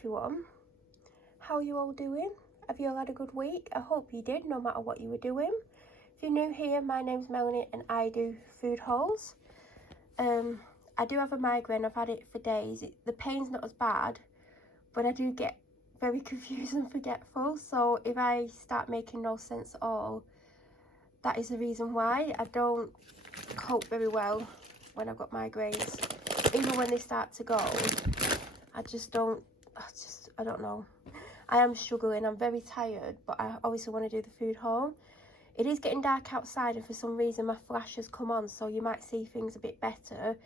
everyone, how are you all doing? Have you all had a good week? I hope you did, no matter what you were doing. If you're new here, my name's Melanie and I do food hauls. I do have a migraine, I've had it for days. The pain's not as bad, but I do get very confused and forgetful, so if I start making no sense at all, that is the reason why. I don't cope very well when I've got migraines. Even when they start to go, I don't know. I am struggling, I'm very tired, but I obviously want to do the food haul. It is getting dark outside and for some reason my flash has come on, so you might see things a bit better.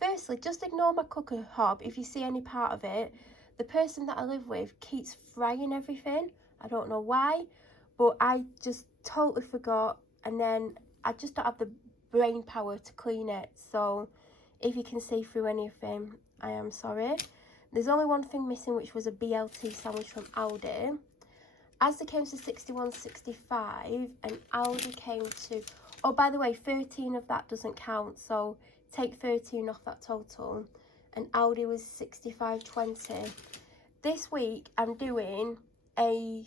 Firstly, just ignore my cooker hob if you see any part of it. The person that I live with keeps frying everything. I don't know why, but I just totally forgot, and then I just don't have the brain power to clean it. So if you can see through anything, I am sorry. There's only one thing missing, which was a BLT sandwich from Aldi. Asda came to 61.65 and Aldi came to, oh by the way, 13 of that doesn't count, so take 13 off that total, and Aldi was 65.20. This week I'm doing a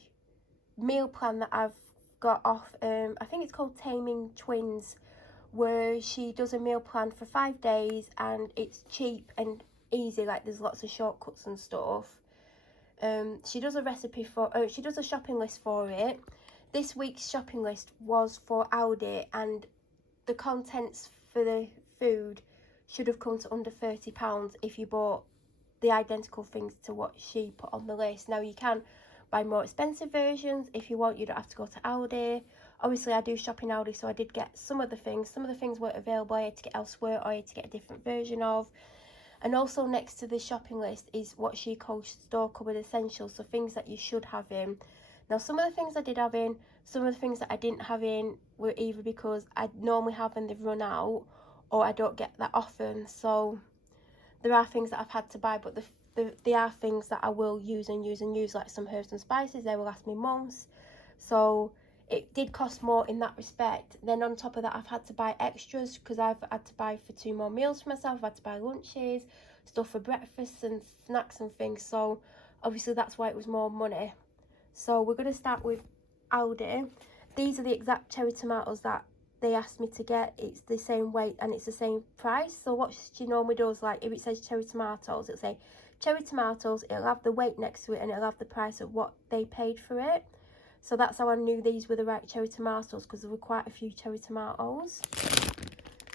meal plan that I've got off, I think it's called Taming Twins, where she does a meal plan for 5 days and it's cheap and easy, like there's lots of shortcuts and stuff. She does a recipe for, she does a shopping list for it. This week's shopping list was for Aldi, and the contents for the food should have come to under £30 if you bought the identical things to what she put on the list. Now you can buy more expensive versions if you want. You don't have to go to Aldi. Obviously I do shop in Aldi, so I did get some of the things weren't available. I had to get elsewhere, or I had to get a different version of. And also next to the shopping list is what she calls store cupboard essentials, so things that you should have in. Now some of the things I did have in, some of the things that I didn't have in were either because I normally have and they've run out, or I don't get that often. So there are things that I've had to buy, but there are things that I will use, like some herbs and spices. They will last me months. So it did cost more in that respect. Then on top of that, I've had to buy extras because I've had to buy for 2 more meals for myself. I've had to buy lunches, stuff for breakfast and snacks and things. So obviously that's why it was more money. So we're going to start with Aldi. These are the exact cherry tomatoes that they asked me to get. It's the same weight and it's the same price. So what she normally does, like if it says cherry tomatoes, it'll say cherry tomatoes, it'll have the weight next to it, and it'll have the price of what they paid for it. So that's how I knew these were the right cherry tomatoes, because there were quite a few cherry tomatoes.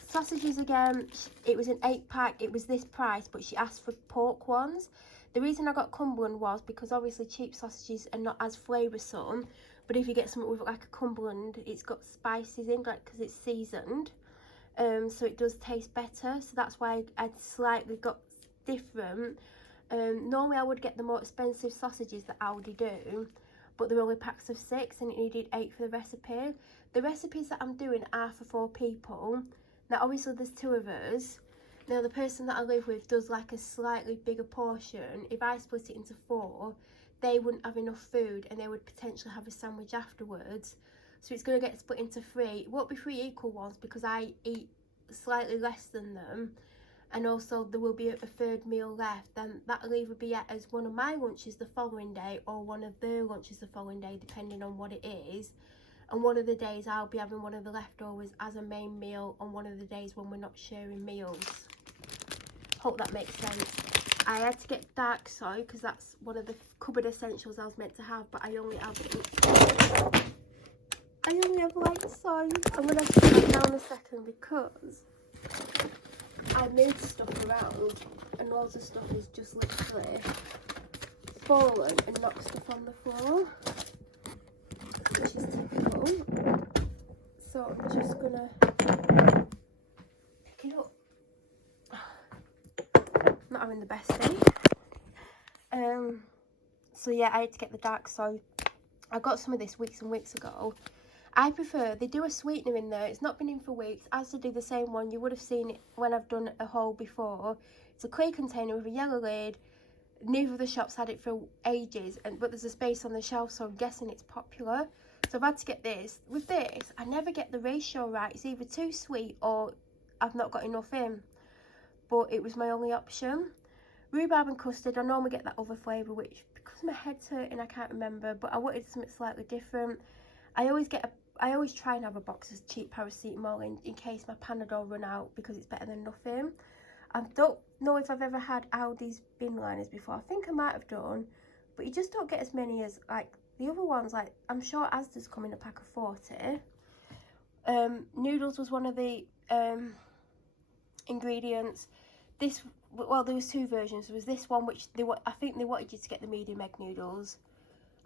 Sausages again, it was an 8-pack, it was this price, but she asked for pork ones. The reason I got Cumberland was because obviously cheap sausages are not as flavoursome, but if you get something with like a Cumberland, it's got spices in, like, because it's seasoned, so it does taste better. So that's why I slightly got different. Normally I would get the more expensive sausages that Aldi do, but they're only packs of 6 and it needed 8 for the recipe. The recipes that I'm doing are for 4 people. Now obviously there's 2 of us. Now the person that I live with does like a slightly bigger portion. If I split it into 4, they wouldn't have enough food and they would potentially have a sandwich afterwards. So it's going to get split into 3. It won't be 3 equal ones because I eat slightly less than them. And also there will be a 3rd meal left, then that'll either be as one of my lunches the following day or one of their lunches the following day, depending on what it is. And one of the days I'll be having one of the leftovers as a main meal on one of the days when we're not sharing meals. Hope that makes sense. I had to get dark soy because that's one of the cupboard essentials I was meant to have, but I only have light soy. I'm going to have to put that down a second because I moved stuff around and loads of stuff is just literally fallen and knocked stuff on the floor, which is typical. So I'm just gonna pick it up. Not having the best day. So yeah, I had to get the dark soy. I got some of this weeks and weeks ago. I prefer, they do a sweetener in there. It's not been in for weeks. Asda do the same one. You would have seen it when I've done a haul before. It's a clear container with a yellow lid. Neither of the shops had it for ages, but there's a space on the shelf, so I'm guessing it's popular. So I've had to get this. With this, I never get the ratio right. It's either too sweet or I've not got enough in. But it was my only option. rhubarb and custard. I normally get that other flavour, which because my head's hurting I can't remember, but I wanted something slightly different. I always try and have a box of cheap paracetamol in case my Panadol run out, because it's better than nothing. I don't know if I've ever had Aldi's bin liners before. I think I might have done, but you just don't get as many as like the other ones. Like I'm sure Asda's come in a pack of 40. Noodles was one of the ingredients. Well, there was two versions. There was this one which I think they wanted you to get the medium egg noodles.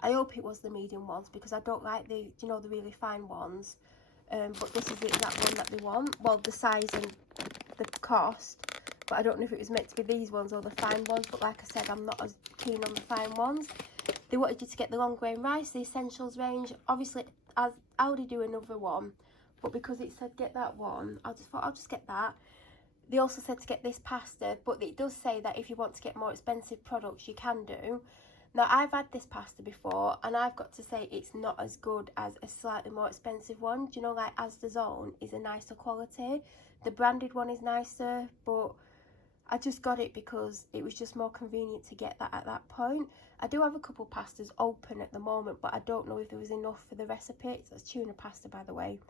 I hope it was the medium ones, because I don't like the the really fine ones. But this is the exact one that they want. Well, the size and the cost. But I don't know if it was meant to be these ones or the fine ones. But like I said, I'm not as keen on the fine ones. They wanted you to get the long grain rice, the essentials range. Obviously, as Aldi do another one, but because it said get that one, I just thought I'll just get that. They also said to get this pasta, but it does say that if you want to get more expensive products, you can do. Now, I've had this pasta before, and I've got to say it's not as good as a slightly more expensive one. Do you know, like Asda's own is a nicer quality. The branded one is nicer, but I just got it because it was just more convenient to get that at that point. I do have a couple pastas open at the moment, but I don't know if there was enough for the recipe. It's tuna pasta, by the way.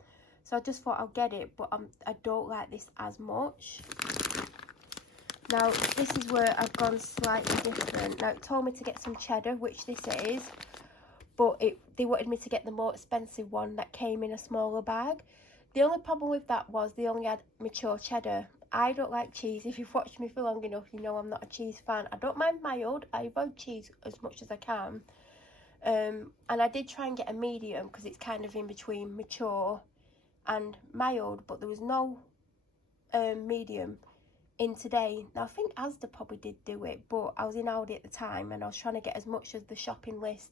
So I just thought I'll get it, but I don't like this as much. Now, this is where I've gone slightly different. Now, it told me to get some cheddar, which this is, but they wanted me to get the more expensive one that came in a smaller bag. The only problem with that was they only had mature cheddar. I don't like cheese. If you've watched me for long enough, you know I'm not a cheese fan. I don't mind mild. I avoid cheese as much as I can. And I did try and get a medium because it's kind of in between mature and mild, but there was no medium in today. Now I think Asda probably did do it, but I was in Aldi at the time and I was trying to get as much of the shopping list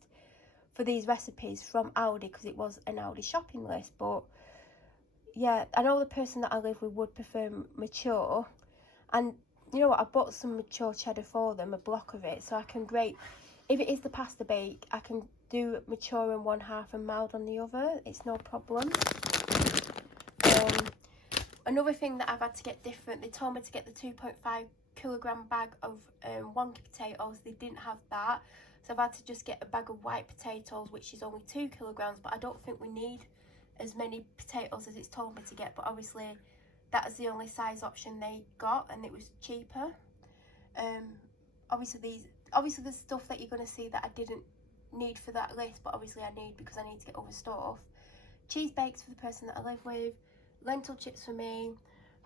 for these recipes from Aldi, because it was an Aldi shopping list. But yeah, I know the person that I live with would prefer mature, and you know what, I bought some mature cheddar for them, a block of it, so I can grate, if it is the pasta bake, I can do mature in one half and mild on the other. It's no problem. Another thing that I've had to get different, they told me to get the 2.5 kilogram bag of wonky potatoes. They didn't have that, so I've had to just get a bag of white potatoes, which is only 2 kilograms, but I don't think we need as many potatoes as it's told me to get. But obviously that is the only size option they got, and it was cheaper. Obviously there's stuff that you're going to see that I didn't need for that list, but obviously I need because I need to get other stuff. Cheese bakes for the person that I live with, lentil chips for me.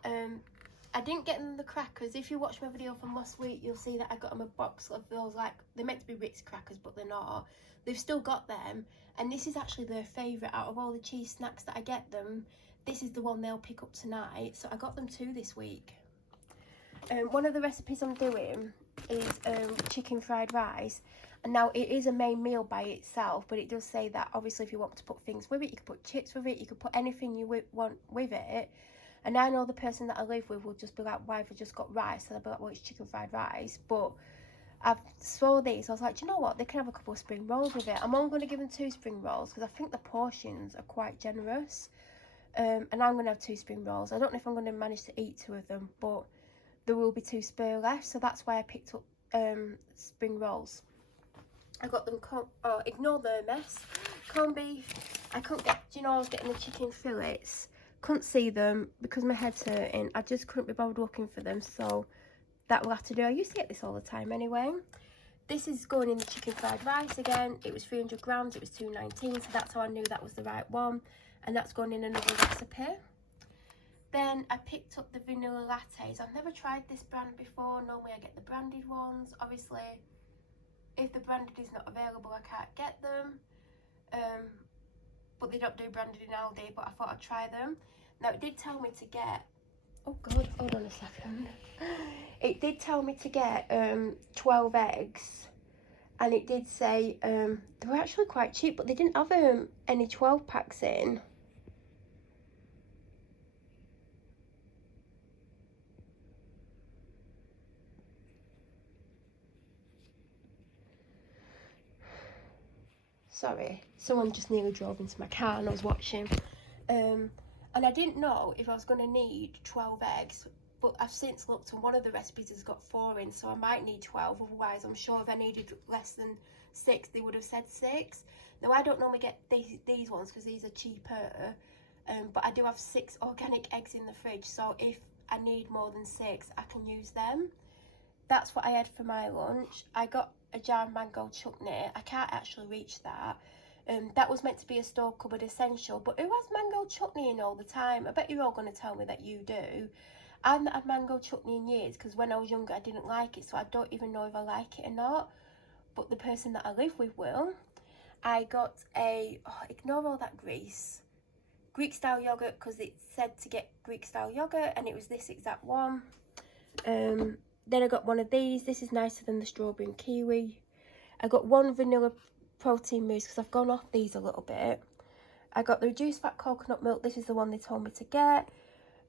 I didn't get them the crackers. If you watch my video from last week, you'll see that I got them a box of those, like, they're meant to be Ritz crackers, but they're not. They've still got them, and this is actually their favourite out of all the cheese snacks that I get them. This is the one they'll pick up tonight, so I got them 2 this week. One of the recipes I'm doing is chicken fried rice, and now it is a main meal by itself, but it does say that obviously if you want to put things with it, you can put chips with it, you can put anything you want with it. And I know the person that I live with will just be like, why have I just got rice? And I'll be like, well, it's chicken fried rice. But I saw these, I was like, do you know what, they can have a couple of spring rolls with it. I'm only going to give them 2 spring rolls because I think the portions are quite generous. And I'm going to have 2 spring rolls. I don't know if I'm going to manage to eat 2 of them, but there will be 2 spare left, so that's why I picked up spring rolls. I got them, ignore the mess, corned beef. I couldn't get, do you know, I was getting the chicken fillets, couldn't see them because my head's hurting. I just couldn't be bothered looking for them, so that will have to do. I used to get this all the time anyway. This is going in the chicken fried rice again. It was 300 grams, it was $2.19, so that's how I knew that was the right one. And that's going in another recipe. Then I picked up the vanilla lattes. I've never tried this brand before. Normally I get the branded ones. Obviously, if the branded is not available, I can't get them. But they don't do branded in Aldi, but I thought I'd try them. Now, it did tell me to get... Oh, God, hold on a second. It did tell me to get 12 eggs. And it did say they were actually quite cheap, but they didn't have any 12 packs in. Sorry, someone just nearly drove into my car and I was watching. And I didn't know if I was going to need 12 eggs. but I've since looked and one of the recipes has got 4 in, so I might need 12. Otherwise, I'm sure if I needed less than 6, they would have said 6. Now, I don't normally get these ones because these are cheaper, but I do have 6 organic eggs in the fridge, so if I need more than 6, I can use them. That's what I had for my lunch. I got a jar of mango chutney. I can't actually reach that. That was meant to be a store cupboard essential, but who has mango chutney in all the time? I bet you're all going to tell me that you do. I've not had mango chutney in years because when I was younger I didn't like it, so I don't even know if I like it or not, but the person that I live with will. I got a, ignore all that grease, Greek style yogurt, because it said to get Greek style yogurt and it was this exact one. Then I got one of these. This is nicer than the strawberry and kiwi. I got one vanilla protein mousse because I've gone off these a little bit. I got the reduced fat coconut milk. This is the one they told me to get.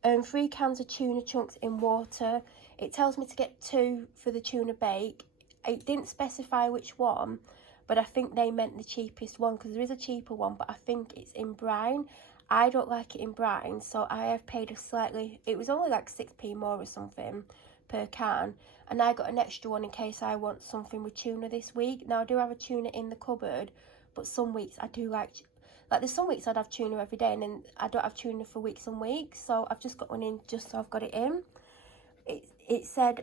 3 cans of tuna chunks in water. It tells me to get 2 for the tuna bake. It didn't specify which one, but I think they meant the cheapest one because there is a cheaper one, but I think it's in brine. I don't like it in brine, so I have paid a slightly, it was only like 6p more or something per can, and I got an extra one in case I want something with tuna this week. Now I do have a tuna in the cupboard, but some weeks I do like there's some weeks I'd have tuna every day and then I don't have tuna for weeks and weeks, so I've just got one in just so I've got it in. It said,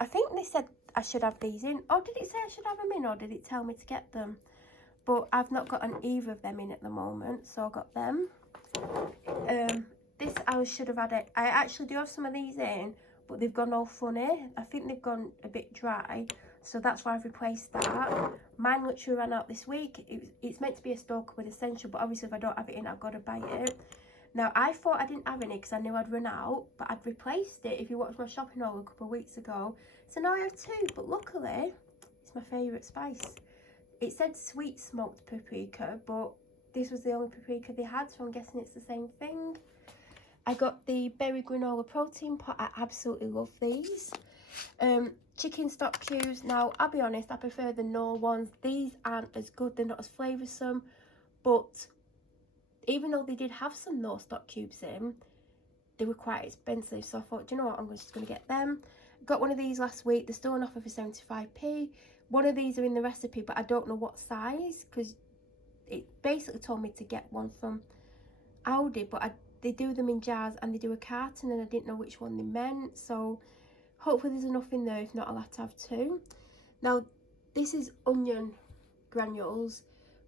I think they said I should have these in. Oh, did it say I should have them in or did it tell me to get them? But I've not got either of them in at the moment, so I got them. This I should have had it. I actually do have some of these in, but they've gone all funny. I think they've gone a bit dry, so that's why I've replaced that. Mine literally ran out this week. It's meant to be a store cupboard essential, but obviously if I don't have it in, I've got to buy it. Now, I thought I didn't have any because I knew I'd run out, but I'd replaced it if you watched my shopping haul a couple of weeks ago. So now I have 2, but luckily, it's my favourite spice. It said sweet smoked paprika, but this was the only paprika they had, so I'm guessing it's the same thing. I got the berry granola protein pot. I absolutely love these. Chicken stock cubes. Now, I'll be honest, I prefer the Knorr ones. These aren't as good. They're not as flavoursome, but even though they did have some Knorr stock cubes in, they were quite expensive, so I thought, do you know what, I'm just going to get them. Got one of these last week. They're still on offer for 75p. One of these are in the recipe, but I don't know what size because it basically told me to get one from Aldi, but they do them in jars and they do a carton and I didn't know which one they meant, so hopefully there's enough in there. If not, I'll have to have 2. Now, this is onion granules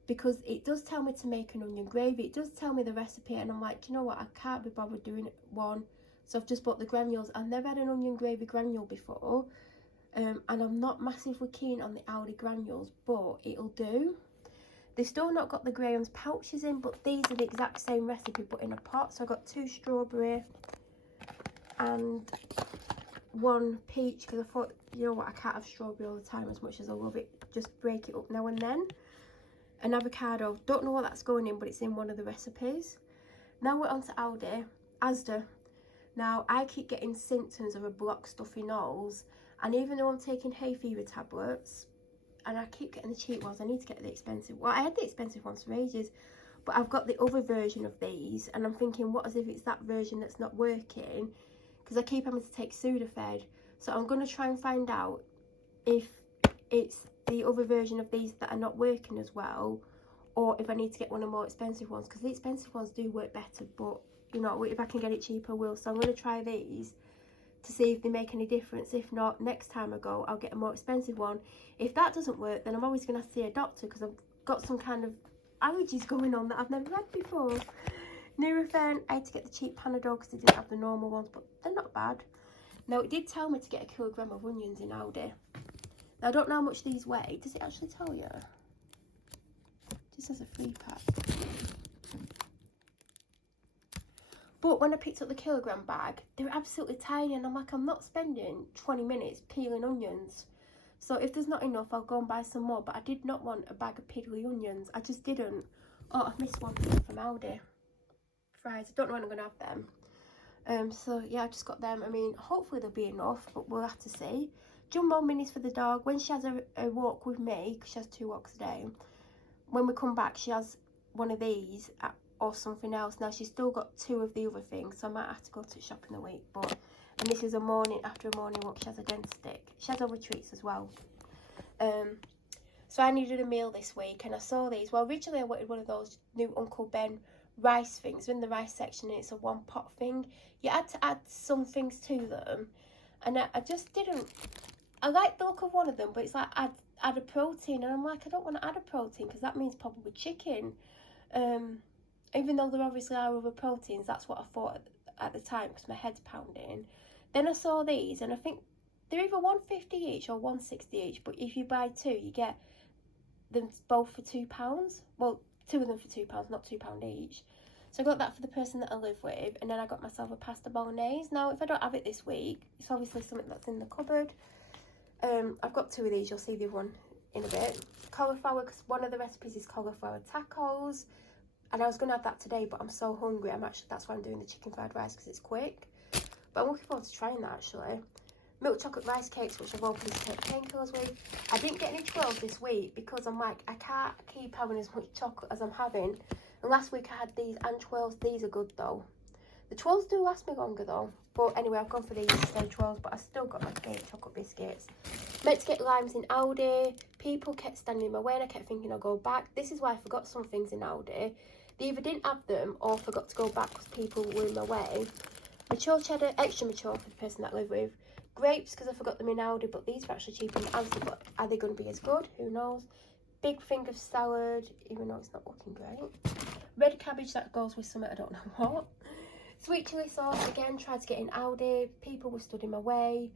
because it does tell me to make an onion gravy. It does tell me the recipe and I'm like, do you know what, I can't be bothered doing one, so I've just bought the granules. I've never had an onion gravy granule before, and I'm not massively keen on the Aldi granules, but it'll do. They've still not got the Graham's pouches in, but these are the exact same recipe but in a pot. So I got 2 strawberry and 1 peach because I thought, you know what, I can't have strawberry all the time as much as I love it. Just break it up now and then. An avocado, don't know what that's going in, but it's in one of the recipes. Now we're on to Aldi, Asda. Now I keep getting symptoms of a blocked stuffy nose, and even though I'm taking hay fever tablets, and I keep getting the cheap ones, I need to get the expensive. Well, I had the expensive ones for ages, but I've got the other version of these, and I'm thinking, what as if it's that version that's not working? Because I keep having to take Sudafed, so I'm going to try and find out if it's the other version of these that are not working as well, or if I need to get one of the more expensive ones, because the expensive ones do work better, but you know, if I can get it cheaper I will. So I'm going to try these to see if they make any difference. If not, next time I go I'll get a more expensive one. If that doesn't work, then I'm always going to have to see a doctor because I've got some kind of allergies going on that I've never had before. Nurofen, I had to get the cheap Panadol because they didn't have the normal ones, but they're not bad. Now, it did tell me to get a kilogram of onions in Aldi. Now, I don't know how much these weigh. Does it actually tell you? This has a 3-pack. But when I picked up the kilogram bag, they were absolutely tiny, and I'm like, I'm not spending 20 minutes peeling onions. So if there's not enough, I'll go and buy some more. But I did not want a bag of piddly onions. I just didn't. Oh, I've missed one from Aldi. Fries. I don't know when I'm going to have them. So yeah, I just got them. I mean, hopefully there'll be enough, but we'll have to see. Jumbo minis for the dog. When she has a walk with me, because she has 2 walks a day, when we come back, she has one of these or something else. Now, she's still got 2 of the other things, so I might have to go to the shop in the week. But And this is a morning, after a morning walk. She has a Dentastick. She has other treats as well. So I needed a meal this week, and I saw these. Well, originally I wanted one of those new Uncle Ben rice things. They're in the rice section, and it's a one pot thing. You had to add some things to them, and I just didn't. I like the look of one of them, but it's like add a protein, and I'm like, I don't want to add a protein because that means probably chicken. Even though there obviously are other proteins, that's what I thought at the time because my head's pounding. Then I saw these, and I think they're either $1.50 each or $1.60 each, but if you buy two, you get them both for £2. Well, two of them for £2, not £2 each. So I got that for the person that I live with, and then I got myself a pasta bolognese. Now, if I don't have it this week, it's obviously something that's in the cupboard. I've got two of these. You'll see the one in a bit. Cauliflower, because one of the recipes is cauliflower tacos, and I was going to have that today, but I'm so hungry. That's why I'm doing the chicken fried rice, because it's quick. But I'm looking forward to trying that, actually. Milk chocolate rice cakes, which I've opened to take painkillers with. I didn't get any 12 this week because I'm like, I can't keep having as much chocolate as I'm having. And last week I had these and 12s. These are good though. The 12s do last me longer though. But anyway, I've gone for these instead of 12s, but I still got my cake chocolate biscuits. Meant to get limes in Aldi. People kept standing in my way and I kept thinking I'll go back. This is why I forgot some things in Aldi. They either didn't have them or forgot to go back because people were in my way. Mature cheddar, extra mature for the person that I live with. Grapes, because I forgot them in Aldi, but these are actually cheaper in Asda, but are they going to be as good? Who knows? Big thing of salad, even though it's not looking great. Red cabbage, that goes with something I don't know what. Sweet chilli sauce, again, tried to get in Aldi. People were stood in my way.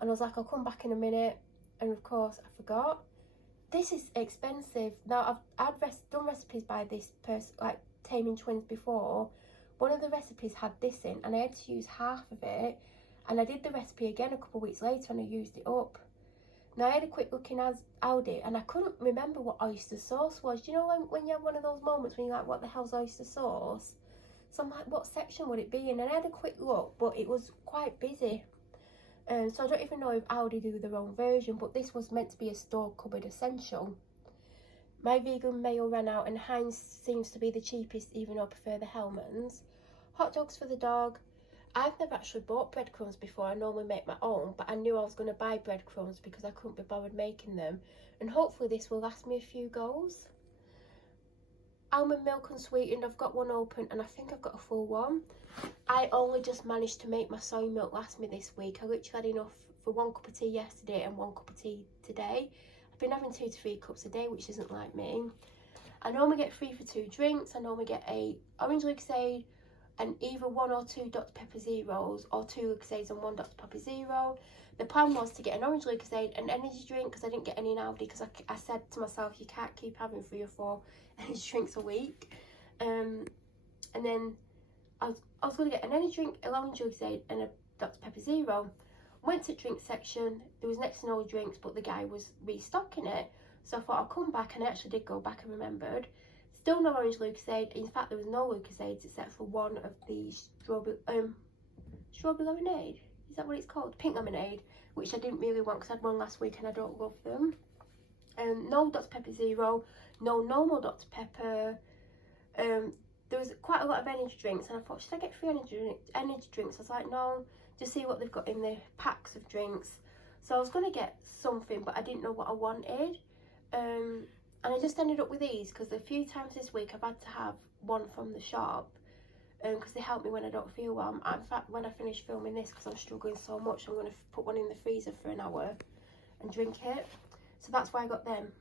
And I was like, I'll come back in a minute. And of course, I forgot. This is expensive. Now, I've done recipes by this person, like Taming Twins before. One of the recipes had this in, and I had to use half of it. And I did the recipe again a couple of weeks later and I used it up. Now I had a quick look in Aldi and I couldn't remember what oyster sauce was. Do you know when you have one of those moments when you're like, what the hell's oyster sauce? So I'm like, what section would it be in? And I had a quick look, but it was quite busy. So I don't even know if Aldi do their own version, but this was meant to be a store cupboard essential. My vegan mayo ran out and Heinz seems to be the cheapest, even though I prefer the Hellmann's. Hot dogs for the dog. I've never actually bought breadcrumbs before. I normally make my own, but I knew I was going to buy breadcrumbs because I couldn't be bothered making them. And hopefully this will last me a few goes. Almond milk unsweetened, I've got one open and I think I've got a full one. I only just managed to make my soy milk last me this week. I literally had enough for 1 cup of tea yesterday and 1 cup of tea today. I've been having 2 to 3 cups a day, which isn't like me. I normally get 3 for 2 drinks. I normally get a orange Lucozade, and either 1 or 2 Dr Pepper Zeros or 2 Lucozades and 1 Dr Pepper Zero. The plan was to get an orange Lucozade, an energy drink, because I didn't get any in Aldi because I said to myself, you can't keep having 3 or 4 energy drinks a week. And then I was going to get an energy drink, an orange Lucozade and a Dr Pepper Zero. Went to drink section, there was next to no drinks, but the guy was restocking it. So I thought I'll come back, and I actually did go back and remembered. Still no orange Lucozade. In fact, there was no Lucozades except for one of the strawberry lemonade. Is that what it's called? Pink lemonade, which I didn't really want because I had one last week and I don't love them. No Dr Pepper Zero, no normal Dr Pepper. There was quite a lot of energy drinks, and I thought, should I get 3 energy drinks? I was like, no, just see what they've got in the packs of drinks. So I was going to get something, but I didn't know what I wanted. And I just ended up with these because a few times this week I've had to have one from the shop because they help me when I don't feel well. In fact, when I finish filming this, because I'm struggling so much, I'm going to put one in the freezer for an hour and drink it. So that's why I got them.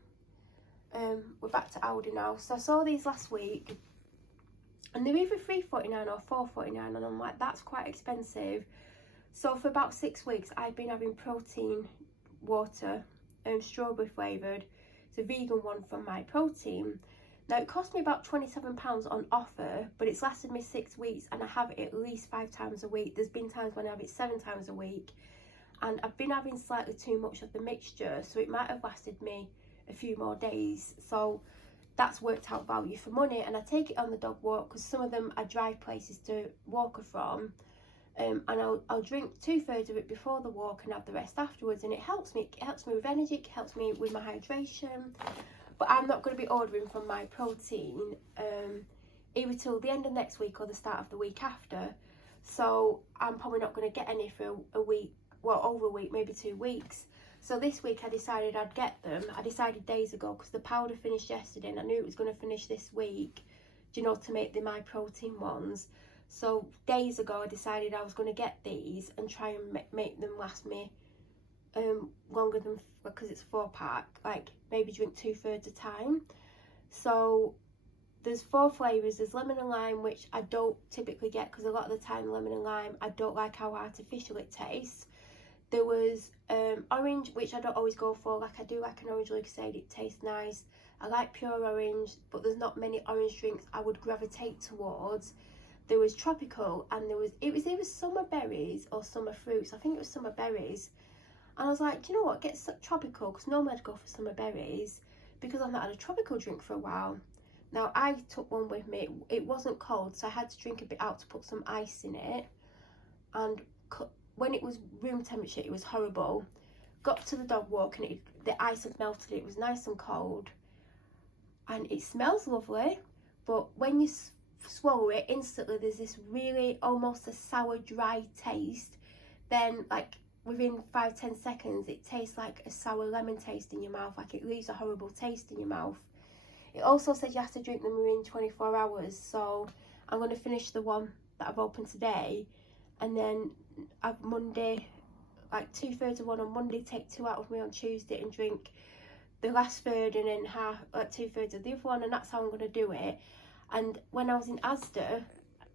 We're back to Aldi now. So I saw these last week and they're either $3.49 or $4.49, and I'm like, that's quite expensive. So for about 6 weeks I've been having protein water, strawberry flavoured. It's a vegan one from My Protein. Now it cost me about £27 on offer, but it's lasted me 6 weeks and I have it at least 5 times a week. There's been times when I have it 7 times a week, and I've been having slightly too much of the mixture, so it might have lasted me a few more days. So that's worked out value for money, and I take it on the dog walk because some of them are dry places to walk her from. And I'll drink 2/3 of it before the walk and have the rest afterwards, and it helps me with energy, it helps me with my hydration. But I'm not going to be ordering from My Protein either till the end of next week or the start of the week after. so I'm probably not going to get any for a week, well, over a week, maybe 2 weeks. So this week I decided I'd get them. I decided days ago, because the powder finished yesterday and I knew it was going to finish this week, you know, to make the My Protein ones. So days ago I decided I was going to get these and try and make them last me longer than, because it's a 4-pack, like maybe drink 2/3 a time. So there's 4 flavours. There's lemon and lime, which I don't typically get, because a lot of the time lemon and lime, I don't like how artificial it tastes. There was orange, which I don't always go for. Like, I do like an orange Lucozade, it tastes nice. I like pure orange, but there's not many orange drinks I would gravitate towards. There was tropical, and it was either summer berries or summer fruits. I think it was summer berries. And I was like, do you know what, get tropical, because normally I'd go for summer berries, because I've not had a tropical drink for a while. Now, I took one with me. It wasn't cold, so I had to drink a bit out to put some ice in it. And when it was room temperature, it was horrible. Got to the dog walk and the ice had melted. It was nice and cold. And it smells lovely, but when you swallow it, instantly there's this really almost a sour, dry taste. Then, like, within 5-10 seconds, it tastes like a sour lemon taste in your mouth. Like, it leaves a horrible taste in your mouth. It also says you have to drink them within 24 hours. So I'm going to finish the one that I've opened today. And then I've Monday, like 2/3 of one on Monday, take 2 out with me on Tuesday and drink the last third, and then half, like 2/3 of the other one. And that's how I'm going to do it. And when I was in Asda,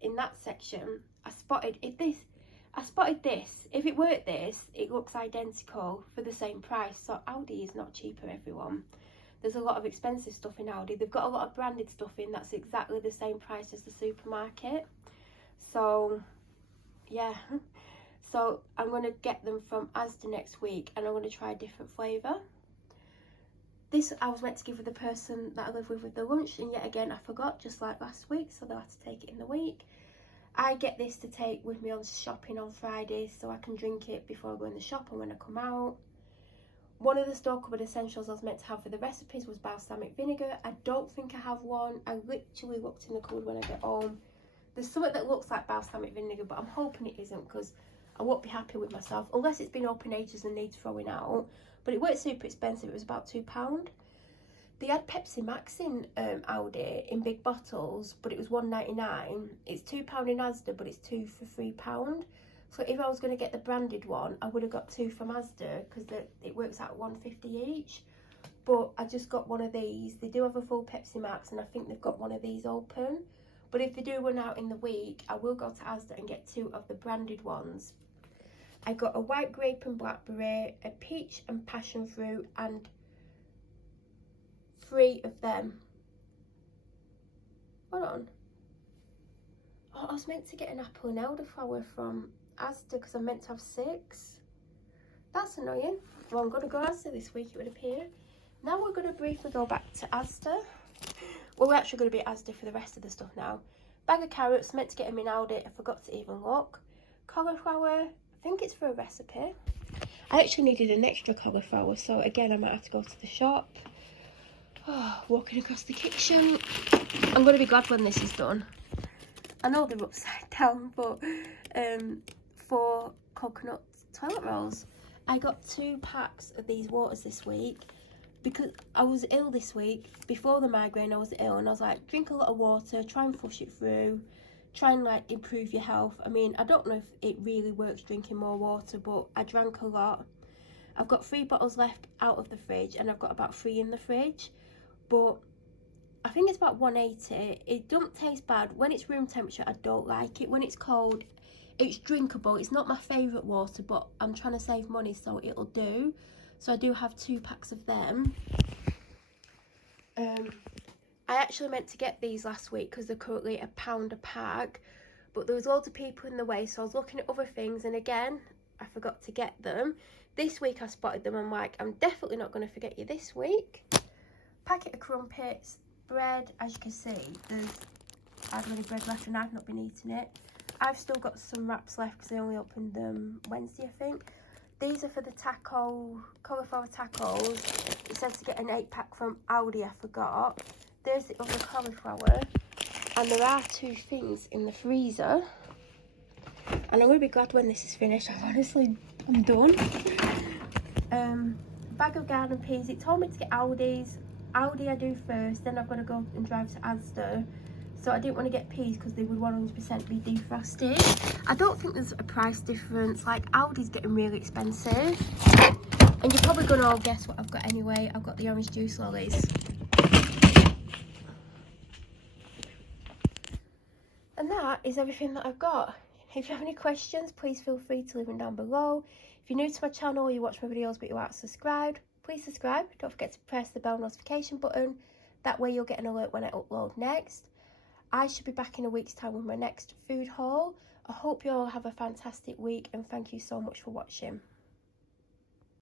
in that section, I spotted this. If it weren't this, it looks identical for the same price. So Aldi is not cheaper, everyone. There's a lot of expensive stuff in Aldi. They've got a lot of branded stuff in that's exactly the same price as the supermarket. So, yeah. So I'm going to get them from Asda next week, and I'm going to try a different flavour. This I was meant to give with the person that I live with the lunch, and yet again I forgot, just like last week, so they'll have to take it in the week. I get this to take with me on shopping on Fridays, so I can drink it before I go in the shop and when I come out. One of the store cupboard essentials I was meant to have for the recipes was balsamic vinegar. I don't think I have one. I literally looked in the cupboard when I get home. There's something that looks like balsamic vinegar, but I'm hoping it isn't, because I won't be happy with myself unless it's been open ages and needs throwing out. But it weren't super expensive. It was about £2. They had Pepsi Max in Aldi in big bottles, but it was £1.99. It's £2 in Asda, but it's 2 for £3. So if I was going to get the branded one, I would have got 2 from Asda, because it works out £1.50 each. But I just got one of these. They do have a full Pepsi Max, and I think they've got one of these open. But if they do run out in the week, I will go to Asda and get 2 of the branded ones. I got a white grape and blackberry, a peach and passion fruit, and 3 of them. Hold on. Oh, I was meant to get an apple and elderflower from Asda, because I'm meant to have 6. That's annoying. Well, I'm going to go Asda this week, it would appear. Now we're going to briefly go back to Asda. Well, we're actually going to be at Asda for the rest of the stuff now. Bag of carrots, meant to get them in Aldi, I forgot to even look. Cauliflower, I think it's for a recipe. I actually needed an extra cauliflower, so again I might have to go to the shop. Oh, walking across the kitchen. I'm going to be glad when this is done. I know they're upside down, but 4 coconut toilet rolls. I got 2 packs of these waters this week, because I was ill this week. Before the migraine I was ill, and I was like, drink a lot of water, try and flush it through, try and like improve your health. I mean, I don't know if it really works drinking more water, but I drank a lot. I've got 3 bottles left out of the fridge, and I've got about 3 in the fridge, but I think it's about 180. It don't taste bad. When it's room temperature, I don't like it. When it's cold, it's drinkable. It's not my favourite water, but I'm trying to save money, so it'll do. So I do have 2 packs of them. I actually meant to get these last week, because they're currently £1 a pack, but there was loads of people in the way, so I was looking at other things, and again I forgot to get them. This week I spotted them. I'm like, I'm definitely not going to forget you this week. Packet of crumpets, bread. As you can see, there's hardly any bread left, and I've not been eating it. I've still got some wraps left, because I only opened them Wednesday, I think. These are for the cauliflower tacos. It says to get an 8-pack from Aldi, I forgot. There's the other cauliflower. And there are 2 things in the freezer. And I'm going to be glad when this is finished. I'm done. Bag of garden peas. It told me to get Aldi's. Aldi I do first, then I've got to go and drive to Asda. So I didn't want to get peas because they would 100% be defrosted. I don't think there's a price difference. Like, Aldi's getting really expensive. And you're probably going to all guess what I've got anyway. I've got the orange juice lollies. And that is everything that I've got. If you have any questions, please feel free to leave them down below. If you're new to my channel or you watch my videos but you aren't subscribed, please subscribe. Don't forget to press the bell notification button. That way you'll get an alert when I upload next. I should be back in a week's time with my next food haul. I hope you all have a fantastic week and thank you so much for watching.